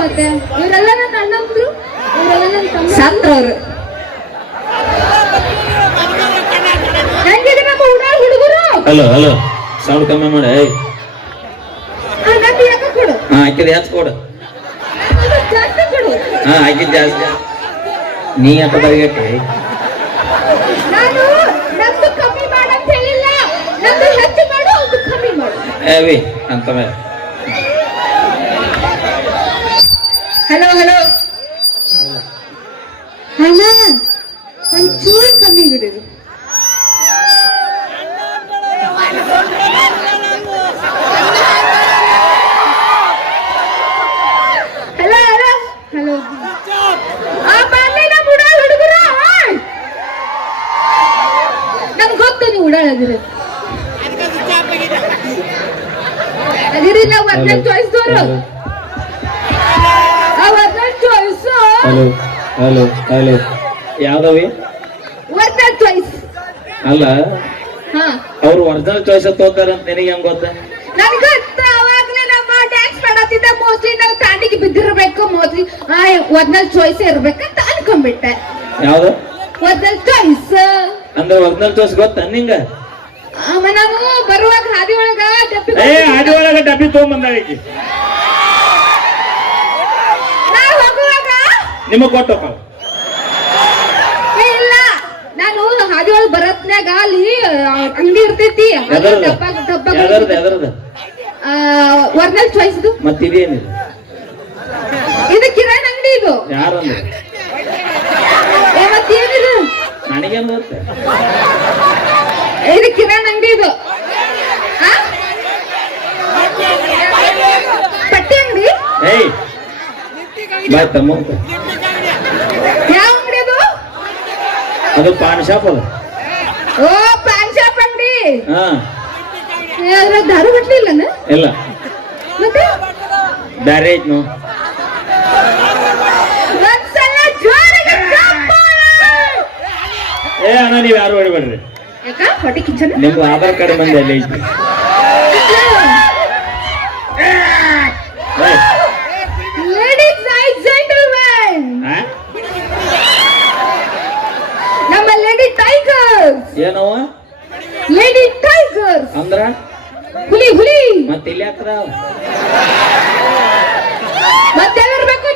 ಮತ್ತೆ? ಇವರೆಲ್ಲ ನನ್ನ ಅಣ್ಣಂದ್ರು? ಇವರೆಲ್ಲ ನನ್ನ ತಮ್ಮ ಸತ್ರವ್ರು ಹೆಂಗಿದೆ ನಮ್ಮ ಹುಡುಗ ಹುಡುಗರು? ಹಲೋ ಹಲೋ ಸೌಂಡ್ ಕಮ್ಮಿ ಮಾಡಿ. ನಂದು ಯಾಕೆ ಕೊಡು? ಹಾ ಹಾಕಿದ ಹೆಚ್ಚು ಕೊಡು? ಜಾಸ್ತಿ ಕೊಡು. ಹಾ ಹಾಕಿದ್ ಜಾಸ್ತಿ. ನೀ ಅಂತ ಬರಿಗಟ್ಟೆ? ನಾನು ನಂದು ಕಮ್ಮಿ ಮಾಡಂತ ಹೇಳಿಲ್ಲ. ನಂದು ಹೆಚ್ಚು ಮಾಡು ಅದು ಕಮ್ಮಿ ಮಾಡು. ಏವಿ ಮೇಲೆ ಹಲೋ ಹಲೋ ಅಣ್ಣ ಒಂಚೂರು ಕಮ್ಮಿ ಬಿಡಿರು ಹಲೋ ಹಲೋ ಹಲೋ ಆ ಬನ್ನಿ ನಮ್ಮ ಉಡಾಳ ಹುಡುಗರು ನಮ್ಗೆ ಗೊತ್ತು ನೀವು ಉಡಾಳದಿರ ಅದಿರಿ ನಾವು ಅದನ್ನ ಚಾಯ್ಸ್ ಹಲೋ ಹಲೋ ಯಾವ್ದವಿ ವರ್ನ ಚಾಯ್ಸ್ ಅಲ್ಲ ಹಾ. ಅವ್ರು ಒರಿಜಿನಲ್ ಚಾಯ್ಸ್ ತಗೋತಾರ ಅಂತ ನಿನಗೆ ಹೆಂಗ್ ಗೊತ್ತ? ನನ್ಗೆ ಗೊತ್ತು? ಅವಾಗ್ಲೇ ನಮ್ಮ ಡ್ಯಾನ್ಸ್ ಮಾಡತ್ತಿದ್ದ ಮೋಸ್ಟ್ಲಿ ನಾವು ತಾಂಡಿಗೆ ಬಿದ್ದಿರಬೇಕು ಮೋಸ್ಟ್ಲಿ ಆ ಒದ್ನಲ್ ಚಾಯ್ಸ್ ಇರ್ಬೇಕಂತ ಅನ್ಕೊಂಡ್ಬಿಟ್ಟೆ. ಯಾವ್ದು? ಒದ್ನಲ್ ಚಾಯ್ಸ್ ಅಂದ್ರೆ ಒರಿಜಿನಲ್ ಚಾಯ್ಸ್ ಗೊತ್ತ ನಿಂಗ? ನಾನು ಬರುವಾಗ ಹಾದಿ ಒಳಗ ಡಬ್ಬಿ ಏ ಹಾದಿ ಒಳಗ ಡಬ್ಬಿ ತಗೊಂಬಂದಾಳಿಕಿ ನಾ ಹೋಗುವಾಗ ನಿಮಗ್ ಇಲ್ಲ. ನಾನು ಹಾದಿ ಒಳಗ್ ಬರತ್ನ್ಯಾಗ ಅಲ್ಲಿ ಅಂಗಡಿ ಇರ್ತೈತಿ. ಡಬ್ಬ ಡಬ್ಬ ಎದರ್ದ ಎದರ್ದ ಒರ್ನಲ್ ಚಾಯ್ಸ್ ಇದು ಮತ್ತಿದೇನಿದೆ ಇದು? ಕಿರಾಣಿ ಅಂಗಡಿ ಇದು. ಯಾರಂದ್ರೆ ಏ, ಮತ್ತೇನಿದು ನನಗೇನ್ ಗೊತ್ತ? ಇದು ಕಿರಾಣಿ ಅಂಗಡಿ ಇದು. ಆ? ಪಟ್ಟಿ ಅಂಗಡಿ? ಏಯ್ ಬಾಯ್ ತಮ್ಮ ಅಂತ. ಯಾವ ಅಂಗಡಿ ಅದು ಅದು ಪಾನ್ ಶಾಪ್ ಅದ. ಓ ಪಾನ್ ಶಾಪ್ ಅಂಗಡಿ? ಹಾ. ಅದ್ರಾಗ ದಾರು ಬಿಡ್ಲಿಲ್ಲನ ಇಲ್ಲ. ಮತ್ತೆ? ದಾರಿ ಐತ್ ನಾವು. ಏ ಅಣ್ಣ ನೀವು ಯಾರು ಹೊಡಿಬೇಡ್ರಿ? ನಿಮ್ಗೆ ಆಧಾರ್ ಕಾರ್ಡ್ ಮಂದಿ ಅಲ್ಲಿ ಐತಿ ಏಯ್, ಲೇಡೀಸ್ ಐ ಜೆಂಟಲ್ಮನ್ ಆ? ನಮ್ಮ ಲೇಡಿ ಟೈಗರ್ಸ್ ಏನವ? ಲೇಡಿ ಟೈಗರ್ಸ್ ಅಂದ್ರ? ಹುಲಿ ಹುಲಿ. ಮತ್ತೆ ಇಲ್ಲಿ ಹಾಕದಾವ ಮತ್ತೆ ಇರ್ಬೇಕು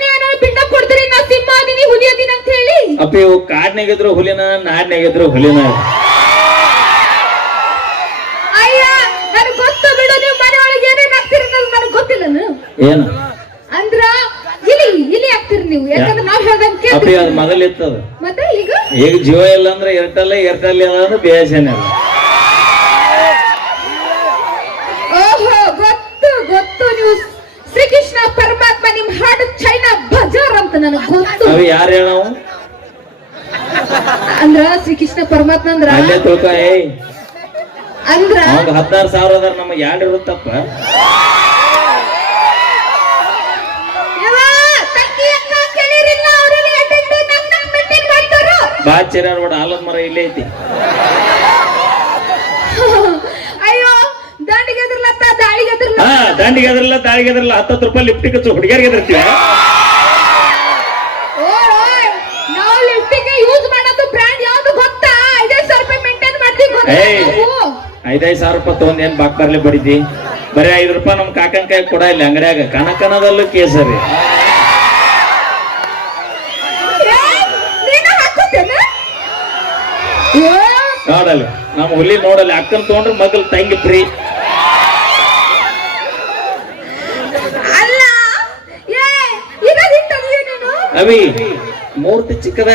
ಪಿಂಡ ಕೊಡ್ತೀರಿ? ನಾ ಸಿಂಹ ಅದೀನಿ ಹುಲಿ ಅದೀನಿ ಅಂತ ಹೇಳಿ. ಅಪ್ಪ ಇವು ಕಾಡ್ನಾಗಿದ್ರು ಹುಲಿನ ನಾಡ್ನಾಗಿದ್ರು ಹುಲಿನ. ಅಯ್ಯ ನನಗೆ ಗೊತ್ತು ಬಿಡು ನೀವು ಮನೆ ಒಳಗೆ ಏನೇನು ಆಗ್ತೀರಿ ನನಗೆ ಗೊತ್ತಿಲ್ಲನು ಏನು? ನೀವು ಯಾಕಂದ್ರೆ ನಾವ್ ಹೇಳ್ದಂಗೆ ಅಪ್ಪ ಕೇಳ್ತೀರಿ ಅದು ಮೊದಲು ಇತ್ತದ. ಮತ್ತೆ ಈಗ? ಈಗ ಜಿಯೋ ಇಲ್ಲ ಅಂದ್ರೆ ಏರ್ಟೆಲ್ ಏರ್ಟೆಲ್ ಇಲ್ಲ ಅಂದ್ರೆ ಬಿ ಎಸ್ ಎನ್ ಎಲ್ ಓಹೋ ಗೊತ್ತು ಗೊತ್ತು. ನೀವು ಶ್ರೀಕೃಷ್ಣ ಪರಮಾತ್ಮ ನಿಮ್ ಹಾಡು ಚೈನಾ ಬಜಾರ್ ಅಂತ ನನಗೆ ಗೊತ್ತು. ಅವು ಯಾರು ಹೇಳವು ಅಂದ್ರ ಶ್ರೀಕೃಷ್ಣ ಪರಮಾತ್ಮ ಅಂದ್ರ? ಅಲ್ಲೇ ತಿಳ್ಕೊ ಏಯ್. ಅಂದ್ರ? ಅವಾಗ ಹದಿನಾರು ಸಾವಿರ ಅದಾರ ನಮಗೆ ಎರಡು ಇರುತ್ತಪ್ಪ. ಮಾಡ್ತಾರೋ ರೋಡ್ ಆಲದ ಮರ ಇಲ್ಲೇ ಐತಿ. ಅಯ್ಯೋ ದಾಂಡಿಗೆ ಎದುರ್ಲತ್ತ ದಾಳಿಗೆ ಎದುರ್ಲ ಹಾ ದಂಡಿಗೆ ಅದ್ರಲ್ಲ ತಾಳಿಗೆ ಅದ್ರಲ್ಲ ಹತ್ತತ್ತು ರೂಪಾಯಿ ಲಿಫ್ಟಿಗೆ ಹುಡುಗಿಯರಿಗೆ ಎದುರ್ತೀವಿ ನಾವು ಲಿಫ್ಟಿಗೆ ಯೂಸ್ ಮಾಡೋದು ಬ್ರ್ಯಾಂಡ್ ಯಾವ್ದು ಗೊತ್ತಾ? ಐದೈದು ಸಾವಿರ ರೂಪಾಯಿ ಮೇಂಟೈನ್ ಮಾಡ್ತೀವಿ ಏಯ್? ಐದೈದು ಸಾವಿರ ರೂಪಾಯಿ ತಗೊಂಡ್ ಏನ್ ಬಾಕ್ ಬರ್ಲಿ ಬಡಿದಿ? ಬರೀ ಐದು ರೂಪಾಯಿ ನಮ್ ಕಾಕನ್ ಕೈ ಕೊಡ ಇಲ್ಲ ಅಂಗಡಿಯಾಗ. ಕನಕನದಲ್ಲೂ ಕೇಸರಿ ಏ, ನೀನು ಹಾಕೋತೇನ? ಏ, ನೋಡಲ್ಲ. ನಮ್ಮ ಹುಲಿ ನೋಡಲ್ಲ. ಅಕ್ಕನ್ ತಗೊಂಡ್ರೆ ಮಗಲ್ ತಂಗಿ ಫ್ರೀ ಅವಿ ಮೂರ್ತಿ ಚಿಕ್ಕದ.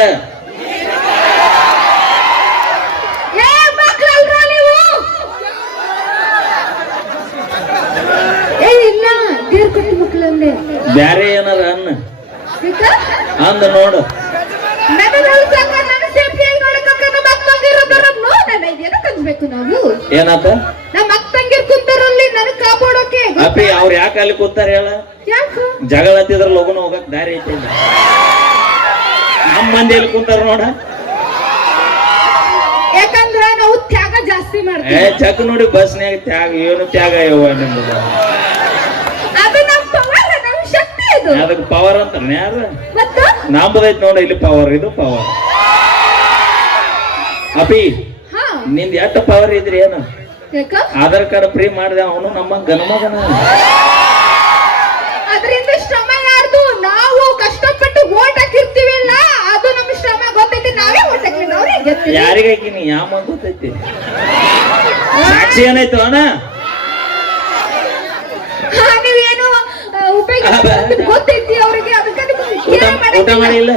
ಬ್ಯಾರೆ ಏನಾರ ಅನ್ನ? ಅಂದ ನೋಡು ನನ್ನ ಸಂಘ ನನ್ನ ಸೇಫ್ಟಿಯಾಗಿ ನೋಡಕ್ಕ ನಮ್ಮ ಅಕ್ಕ ತಂಗಿರೋದರನ್ನು ನನ್ನ ಇದೆಯನ್ನ ನಾವು? ಏನಾತ? ನಮ್ಮ ಅಕ್ಕ ತಂಗಿರ್ ಕುಂತಾರಲ್ಲಿ ನನಗ್ ಕಾಪಾಡೋಕೆ ಅಪ್ಪಿ ಅವ್ರ ಯಾಕೆ ಅಲ್ಲಿ ಕೂತಾರ ಹೇಳ? ಯಾಕ? ಜಗಳ ಹತ್ತಿದ್ರ ಲಗುನ ಹೋಗಕ್ ದಾರಿ ಐತಿ. ನಮ್ಮ ಮಂದಿ ಎಲ್ಲಿ ಕುಂತಾರ ನೋಡ. ಯಾಕಂದ್ರ ನಾವು ತ್ಯಾಗ ಜಾಸ್ತಿ ಏ ಮಾಡ್ತೀವಿ ಚಕ್ ನೋಡಿ ಬಸ್ನ್ಯಾಗ ತ್ಯಾಗ ಏನು ತ್ಯಾಗ ಯವ್ವ ನಿಮ್ದು? ಅದು ಶಕ್ತಿ ಅದಕ್ಕೆ ಪವರ್ ಅಂತ ಯಾರು ಮತ್ತ ನಂಬದೈತ್ ನೋಡ ಇಲ್ಲಿ ಪವರ್ ಇದು ಪವರ್ ಅಪಿ ನಿಂದ ಎಷ್ಟು ಪವರ್ ಇದ್ರಿ ಏನು? ಆಧಾರ್ ಕಾರ್ಡ್ ಫ್ರೀ ಮಾಡಿದೆ ಅವನು ನಮ್ಮ ಗನಮಗನ ಅದರಿಂದ ಶ್ರಮ ಯಾರ್ದು? ನಾವು ಕಷ್ಟಪಟ್ಟು ಓಟ್ ಹಾಕಿರ್ತೀವಲ್ಲ ಅದು ನಮ್ ಶ್ರಮ ಗೊತ್ತೈತಿ ನಾವೇ ಓಟ್ ಹಾಕಿಲ್ಲ. ಯಾರಿಗೆ ಹಾಕಿನಿ ಯಾವ ಗೊತ್ತೈತಿ? ಸಾಕ್ಷಿ ಏನಾಯ್ತು ಅಣ್ಣ? ನೀವೇನು ಉಪಯೋಗ ಗೊತ್ತೈತಿ ಅವ್ರಿಗೆ ಅದಕ್ಕೆ ಊಟ ಮಾಡಿಲ್ಲ?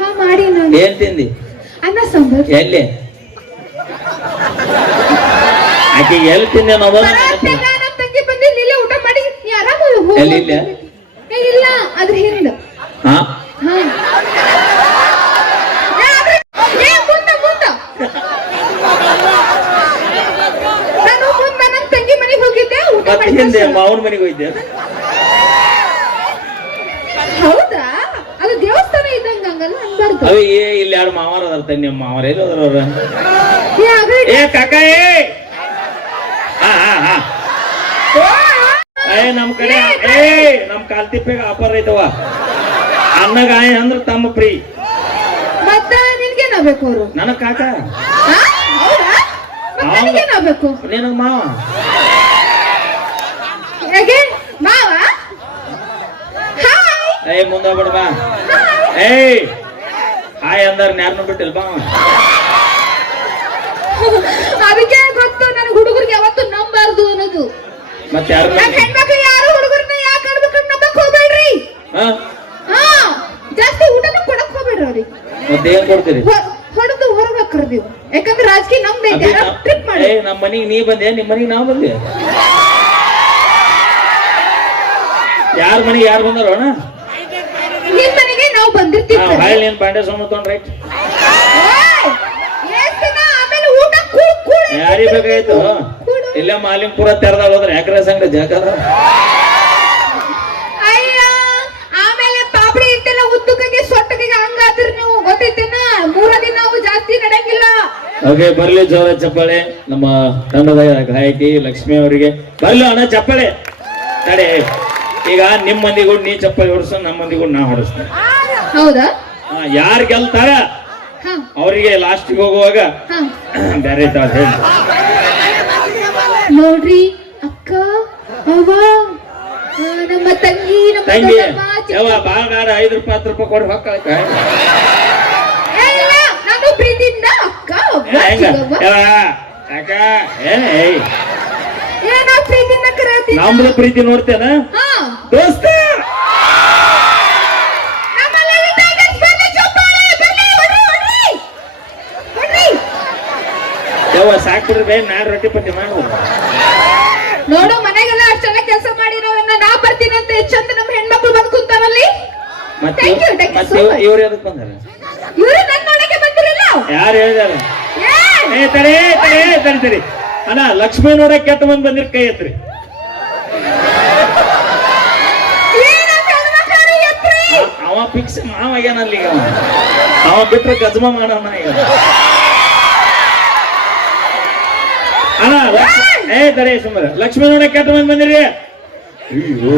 ಹಾ ಮಾಡಿ ನಾನು. ಏನ್ ತಿಂದಿ? ಅನ್ನ ಸಾಂಬಾರ್. ಎಲ್ಲಿ? ಆಕೆ ಎಲ್ಲಿ ತಿಂದೆ ಅನ್ನೋದು ತಂಗಿ ಬಂದಿಲ್ಲ ಇಲ್ಲೇ ಊಟ ಮಾಡಿ. ಎಲ್ಲಿ ಇಲ್ಲ? ಇಲ್ಲ ಅದ್ರ ಹಿಂದ. ಹಾ? ಹೋಗಿದ್ದೆ ಮತ್ತೆ ಹಿಂದೆ ಮಾವನ ಮನೆಗೆ ಹೋಯ್ದೆ ಹೌದಾ? ಅದು ದೇವಸ್ಥಾನ ಇದ್ದಂಗ ಹಂಗಲ್ಲ ಅನ್ಬಾರ್ದು. ಅವ ಏ ಇಲ್ಲಿ ಯಾರು ಮಾವಾರ ಅದಾರ ತನ್ನ ಮಾವರ ಮಾವಾರ ಎಲ್ಲಿ ಹೋದ್ರ ಅವ್ರ? ಏ, ಕಾಕ ಏ. ಹಾ ಹಾ ಹಾ. ಏ ನಮ್ ಕಡೆ ಏ ನಮ್ ಕಾಲ್ತಿಪ್ಪೆಗ ಆಫರ್ ಐತವ ಅನ್ನಗಾಯ ಅಂದ್ರ ತಮ್ಮ ಫ್ರೀ ಮತ್ತೆ ನಿನ್ಗೇನ್ ಆಗ್ಬೇಕು ಅವರು? ನನಗ್ ಕಾಕ. ಹೌದಾ? ಮತ್ತ ಹೌದು. ನಿನಗೇನ್ ಆಗ್ಬೇಕು? ನಿನಗ್ ಮಾವ. ಮಾವ? ಏ ಮುಂದ ಬಿಡ್ಬಾ ಏಯ್ ಹಾಯ್ ಅಂದಾರ ಯಾರನ್ನ ಬಿಟ್ಟಿಲ್ ಬಾ. ಅದಕ್ಕೆ ಗೊತ್ತು ನನಗೆ ಹುಡುಗರಿಗೆ ಯಾವತ್ತು ನಂಬಾರ್ದು ಅನ್ನೋದು. ಮತ್ತೆ ಯಾರು ನಾನ್ ಹೆಣ್ಮಕ್ಳು ಯಾರು ಹುಡುಗರನ್ನ ಯಾಕೆ ಆಡ್ಬೇಕು ನಂಬಕ್ ಹೋಗ್ಬೇಡ್ರಿ. ಹಾ? ಹಾ ಜಾಸ್ತಿ ಊಟನ ಕೊಡಕ್ ಹೋಗ್ಬೇಡ್ರಿ ಅವ್ರಿಗೆ. ಮತ್ತೆ ಏನ್ ಕೊಡ್ತೀರಿ? ಹೊಡೆದು ಹೊರಗೆ ಹಾಕರ್ದೀವಿ ಯಾಕಂದ್ರೆ ರಾಜಕೀಯ ನಮ್ದೈತೆ ಯಾರೋ ಟ್ರಿಪ್ ಮಾಡಿ. ಏ ನಮ್ಮ ಮನಿಗ್ ನೀ ಬಂದೆ ನಿಮ್ ಮನೆಗೆ ನಾ ಬಂದೆ. ಯಾರ ಮನೆಗೆ ಯಾರು ಬಂದಾರ ಅಣ್ಣ? ನಿಮ್ ಮನೆಗೆ ನಾವು ಬಂದಿರ್ತೀವಿ. ಹಾ ಬಾಯ್ ನೀನ್ ಸೊಮ್ಮ ತೊಗೊಂಡ್ ರೈಟ್ ಓಯ್! ಎಷ್ಟ್ ದಿನ ಆಮೇಲೆ ಊಟ ಯಾರಿಗ್ ಬೇಕಾಯ್ತು. ಇಲ್ಲೇ ಮಾಲಿಂಪುರ ತೆರೆದಾಗ ಹೋದ್ರೆ ಯಾಕ್ರೆ ಸಂಗಡ ಜಾಗ ಆಮೇಲೆ ಪಾಪಡಿ ಇಟ್ಟೆಲ್ಲ ಉದ್ದಕ್ಕೆ ಸೊಟ್ಟಕ್ಕೆ ಹಂಗಾದ್ರಿ ನೀವು ಗೊತ್ತೈತೇನ? ಮೂರ ದಿನ ಅವು ಜಾಸ್ತಿ ನಡೆಯಂಗಿಲ್ಲ. ಓಕೆ ಬರ್ಲಿ ಜೋರ ಚಪ್ಪಾಳೆ. ನಮ್ಮ ತಂಡದ ಗಾಯಕಿ ಲಕ್ಷ್ಮಿ ಅವರಿಗೆ. ಬರ್ಲಿ ಅಣ್ಣ ಚಪ್ಪಾಳೆ. ತಡೆ. ಈಗ ನಿಮ್ ಮಂದಿಗೂ ನೀ ಚಪ್ಪಾಳೆ ಹೊಡ್ಸು ನಮ್ಮ ಮಂದಿಗೂ ನಾ ಹೊಡಿಸ್ತೇನೆ. ಹೌದಾ? ಯಾರು ಗೆಲ್ತಾರ? ಅವರಿಗೆ ಲಾಸ್ಟ್ ಹೋಗುವಾಗ ಬೇರೆ ನೋಡ್ರಿ ಅಕ್ಕ ಅವ್ವ ನಮ್ಮ ತಂಗಿ ನಮ್ಮ ತಂಗಿ ಬಾಳ ಬೇಡ ಐದು ರೂಪಾಯಿ ಹತ್ತು ರೂಪಾಯಿ ಕೊಡಿ ಹೊಕ್ಕ ನಾನು ಪ್ರೀತಿಯಿಂದ ಅಕ್ಕ ಹೆಂಗ. ಯಾವ ಏ ಏಯ್. ಏನೋ ಪ್ರೀತಿಯಿಂದ ಕರೆಯತ್ತೀನಿ ನಮ್ದು ಪ್ರೀತಿ ನೋಡ್ತೇನ. ದೋಸ್ತ! ಯಾವ ಸಾಕ್ಬಿಡ್ರಿ ಬೇ ನಾ ರೊಟ್ಟಿ ಪಟ್ಟಿ ಮಾಡ್ಬೋದು. ನೋಡು ಮನೆಗೆಲ್ಲ ಅಷ್ಟೆಲ್ಲ ಕೆಲಸ ಮಾಡಿರೋವನ್ನ ನಾ ಬರ್ತೀನಿ ಅಂತ ಎಷ್ಟ್ ಚಂದ ನಮ್ಮ ಹೆಣ್ಮಕ್ಳು ಬಂದು ಕೂತಾರಲ್ಲಿ? ಮತ್ತೆ Thank you, thank you ಮತ್ತೆ so much. ಇವ್ರು ಎದಕ್ ಬಂದಾರ? ಇವ್ರು ನನ್ನ ನೋಡಕ್ಕೆ ಬಂದಿರಲಿಲ್ಲ ಯಾರು ಹೇಳಿದಾರ? ಏ, ಏ ತಡೆ ತರಿ ತಡಿ ತಡಿ. ಅಣ್ಣ ಲಕ್ಷ್ಮೀ ನೋಡಕ್ ಕೆಟ್ಟ ಮಂದಿ ಬಂದಿರ್ ಕೈ ಎತ್ರಿ. ಏನ್ ಅಂತ ಹೆಣ್ಮಕ್ಳು ಎತ್ರಿ? ಅವ- ಫಿಕ್ಸ್ ಮಾವ ಆಗ್ಯಾನಲ್ಲಿ ಈಗ ಅವ. ಅವ ಬಿಟ್ರೆ ಗಜಮ ಮಾಡೋಣ ಈಗ. ಅಣ್ಣ ಲಕ್ಷ್ಮಿ ಏ ತಡೆ ಸುಮ್ಮನೆ ಲಕ್ಷ್ಮೀ ನೋಡಕ್ ಕೆಟ್ಟ ಬಂದ್ ಬಂದಿರಿ. ಅಯ್ಯೋ?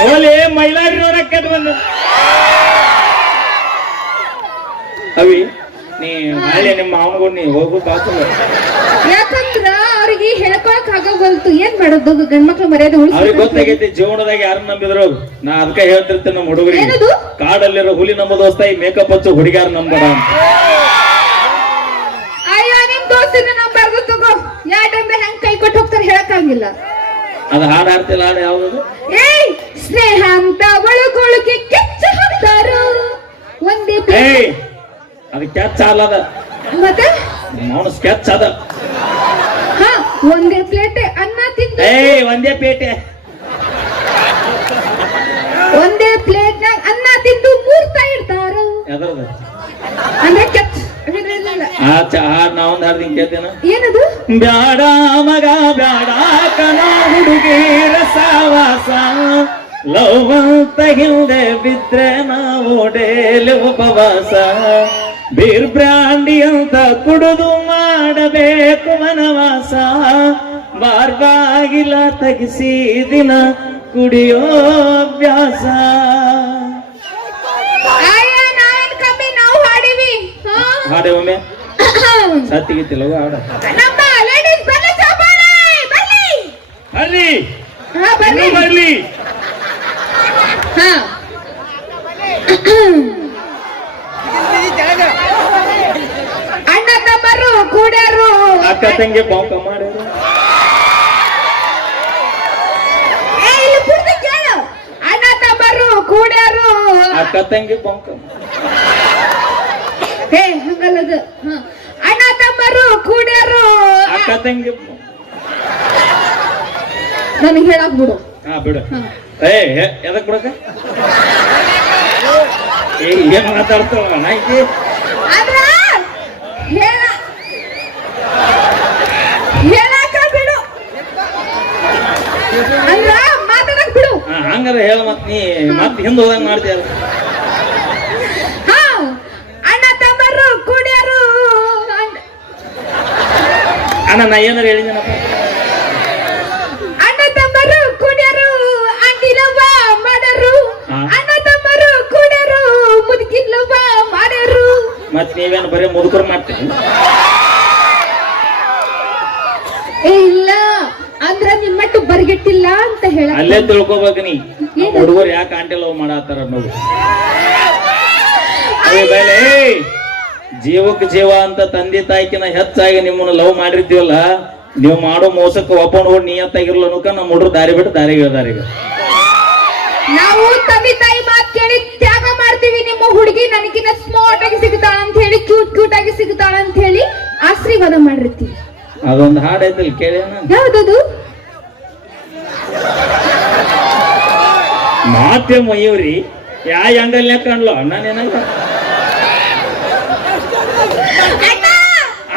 ಹೋಲಿ ಮೈಲಾರಿ ನೋಡಕ್ ಕೆಟ್ಟ ಬಂದ ಅವಿ ನೀ ನಾಳೆ ನಿಮ್ಮ ಮಾವನಗೂ ನೀ ಹೋಗು ಬಾತು ಯಾಕಂದ್ರ ಅವ್ರಿಗೆ ಹೇಳ್ಕೊಳಕ್ ಆಗೋಗಲ್ತು ಏನ್ ಮಾಡೋದು? ಗಂಡ್ಮಕ್ಳು ಮರ್ಯಾದೆ ಅವ್ರಿಗೆ ಗೊತ್ತಾಗೈತಿ ಜೀವನದಾಗ ಯಾರು ನಂಬಿದ್ರು? ನಾ ಅದಕ್ಕೆ ಹೇಳ್ತಿರ್ತೇನೆ ನಮ್ಮ ಹುಡುಗರಿಗೆ. ಏನದು? ಕಾಡಲ್ಲಿರೋ ಹುಲಿ ನಮ್ಮ ದೋಸ್ತ ಈ ಮೇಕಪ್ ಹಚ್ಚು ಹುಡುಗ್ಯಾರ ನಂಬಡ ಅಂತ. ಅಯ್ಯೋ ನಿಮ್ ದೋಸ್ತಿನ ಬರ್ದು ತಗೋ ಹೆಂಗ್ ಕೈ ಕೊಟ್ಟು ಹೋಗ್ತಾರೆ ಹೇಳಕ್ಕಾಗಿಲ್ಲ. ಅದು ಹಾಡು ಹಾಡ್ತಿಲ್ಲ ಹಾಡು ಯಾವ್ದು ಏಯ್ ಸ್ನೇಹ ಅಂತ ಒಳಗೊಳಗೆ ಕೆಚ್ಚ ಹಾಕ್ತಾರು? ಒಂದೇ ಏಯ್ ಅದು ಕೆಚ್ಚ ಅಲ್ಲದ ಮತ್ತೆ? ಅವನು ಸ್ಕೆಚ್ ಅದ. ಹಾ ಒಂದೇ ಪ್ಲೇಟ್ ಅನ್ನ ತಿಂದ ಏಯ್ ಒಂದೇ ಪೇಟೆ ಒಂದೇ ಪ್ಲೇಟ್ ನಾಗ ಅನ್ನ ತಿಂದು ಮೂರ್ತಾ ಇರ್ತಾರು ಎದ್ರದ ಅಂದ್ರೆ ಕೆಚ್ಚ ಇದ್ರಲ್ಲಿಲ್ಲ. ಆ ಚ ಹಾಡ್ ಒಂದ್ ಕೇಳ್ತೇನ? ಏನದು? ಬ್ಯಾಡ ಮಗ ಬ್ಯಾಡ ಕನ ಹುಡುಗಿ ಸಾವಾಸ ಲವ್ ಅಂತ ಹಿಂದೆ ಬಿದ್ರೆ ನಾವು ಡೇಲಿ ಉಪವಾಸ. ಬೀರ್ ಬ್ರಾಂಡಿ ಅಂತ ಕುಡಿದು ಮಾಡಬೇಕು ವನವಾಸ. ಬಾರ್ ಬಾಗಿಲ ತಗಿಸಿ ದಿನ ಕುಡಿಯೋ ಅಭ್ಯಾಸ ಅಯ್ಯ ನಾವೇನ್ ಕಮ್ಮಿ ನಾವು ಹಾಡಿವಿ ಹಾ? ಹಾಡೆ ಒಮ್ಮೆ? ಸತ್ತಿಗಿತ್ತಿಲ್ಲ ಹಾಡ. ಅಲ್ಲಿ ಬರ್ಲಿ. ಹಾ ಅಣ್ಣ ತಮ್ಮರು ಕೂಡ್ಯಾರು? ಅಕ್ಕ ತಂಗಿ ಬಾಂಕ ಮಾಡ್ಯಾರು. ಏ, ಇಲ್ಲಿ ಪೂರ್ತಿ ಕೇಳು. ಅಣ್ಣ ತಮ್ಮರು ಕೂಡ್ಯಾರು? ಅಕ್ಕ ತಂಗಿ ಬಾಂಕ ಏ ಹಂಗಲ್ಲದು. ಹ. ಅಣ್ಣ ತಮ್ಮರು ಕೂಡ್ಯಾರು. ಅಕ್ಕ ತಂಗಿ. ನನಗೆ ಹೇಳಕ್ ಬಿಡು. ಹಾ ಬಿಡು. ಹ. ಏ ಹೆ- ಎದಕ್ ಬಿಡಕ ಏ ಏನ್ ಮಾತಾಡ್ತಾವ ನಾಯ್ಕಿ ಆದ್ರ ಹೇಳ ಹೇಳಾಕ ಬಿಡು. ಅಂದ್ರ ಮಾತಾಡಕ್ ಬಿಡು. ಹಾ ಹಂಗಾರ ಹೇಳ ಮತ್ ನೀ ಮತ್ ಹಿಂದ್ ಹೋದಂಗ ಮಾಡ್ತೀಯ ಹಾ ಅಣ್ಣ ತಮ್ಮರು ಕೂಡ್ಯಾರು ಅಂದ್- ಅಣ್ಣ ನಾ ಏನಾರ ಹೇಳಿದ್ದೀನಪ್ಪ ಅಣ್ಣ ತಮ್ಮರು ಕುಡಿಯರು ಅಂದಿಲವ್ವ ಮಾಡರು. ಅಣ್ಣ ತಮ್ಮರು ಕುಡಿಯರು ಮುದುಕಿಲ್ಲವ ಮಾಡರು. ಮತ್ ನೀವೇನು ಬರೀ ಮುದುಕರು ಮಾಡ್ತೀರಿ? ಏ ಇಲ್ಲ. ಅಂದ್ರ ನಿಮ್ಮಟ್ಟು ಬರ್ಗೆಟ್ಟಿಲ್ಲ ಅಂತ ಹೇಳ. ಅಲ್ಲೇ ತಿಳ್ಕೊಬೇಕು ನೀ. ಹುಡುಗರು ಯಾಕೆ ಆಂಟಿ ಲವ್ ಮಾಡತ್ತಾರ ಅನ್ನೋದು. ಬೇಲೆ. ಜೀವಕ್ಕೆ ಜೀವ ಅಂತ ತಂದೆ ತಾಯಿಕಿನ ಹೆಚ್ಚಾಗಿ ನಿಮ್ಮನ್ನ ಲವ್ ಮಾಡಿರ್ತೀವಲ್ಲ ನೀವು ಮಾಡೋ ಮೋಸಕ್ಕೆ ಒಬ್ಬ ನೋಡಿ ನಿಯತ್ತಾಗಿರ್ಲ ಅನ್ಕ ನಮ್ಮ ಹುಡುಗರು ದಾರಿ ಬಿಟ್ಟು ದಾರಿಗೆ ಇಳ್ದಾರ ಈಗ. ನಾವು ತಂದೆ ತಾಯಿ ಮಾತು ಕೇಳಿ ತ್ಯಾಗ ಮಾಡ್ತೀವಿ ನಿಮ್ಮ ಹುಡುಗಿ ನನಗಿನ್ನ ಸ್ಮಾರ್ಟ್ ಆಗಿ ಸಿಗ್ತಾಳ ಅಂತ ಹೇಳಿ ಕ್ಯೂಟ್ ಕ್ಯೂಟ್ ಆಗಿ ಸಿಗ್ತಾಳ ಅಂತ ಹೇಳಿ ಆಶೀರ್ವಾದ ಮಾಡಿರ್ತೀವಿ. ಅದೊಂದು ಹಾಡು ಐತಲ್ ಕೇಳ್ಯಾನ ಯಾವ್ದದು? ಮಾತೆ ಮಯೂರಿ ಯಾ ಅಂಗಲ್ ಕಾಣ್ಲೋ? ನಾನೇನಲ್ಲ ಅಣ್ಣ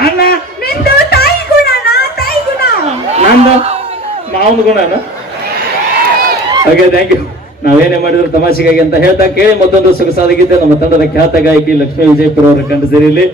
ಅಣ್ಣ! ನಿಂದು ತಾಯಿ ಗುಣ ತಾಯಿ ಗುಣ. ನಂದು ಮಾವನ ಗುಣನ ಓಕೆ ಥ್ಯಾಂಕ್ ಯು ನಾವೇನೇ ಮಾಡಿದ್ರು ತಮಾಷೆಗಾಗಿ ಅಂತ ಹೇಳ್ತಾ ಕೇಳಿ ಮತ್ತೊಂದು ಸೊಗಸಾದ ಗೀತೆ ನಮ್ಮ ತಂಡದ ಖ್ಯಾತ ಗಾಯಕಿ ಲಕ್ಷ್ಮೀ ವಿಜಯಪುರ ಅವರ ಕಂಡು ಸೇರಿಲಿ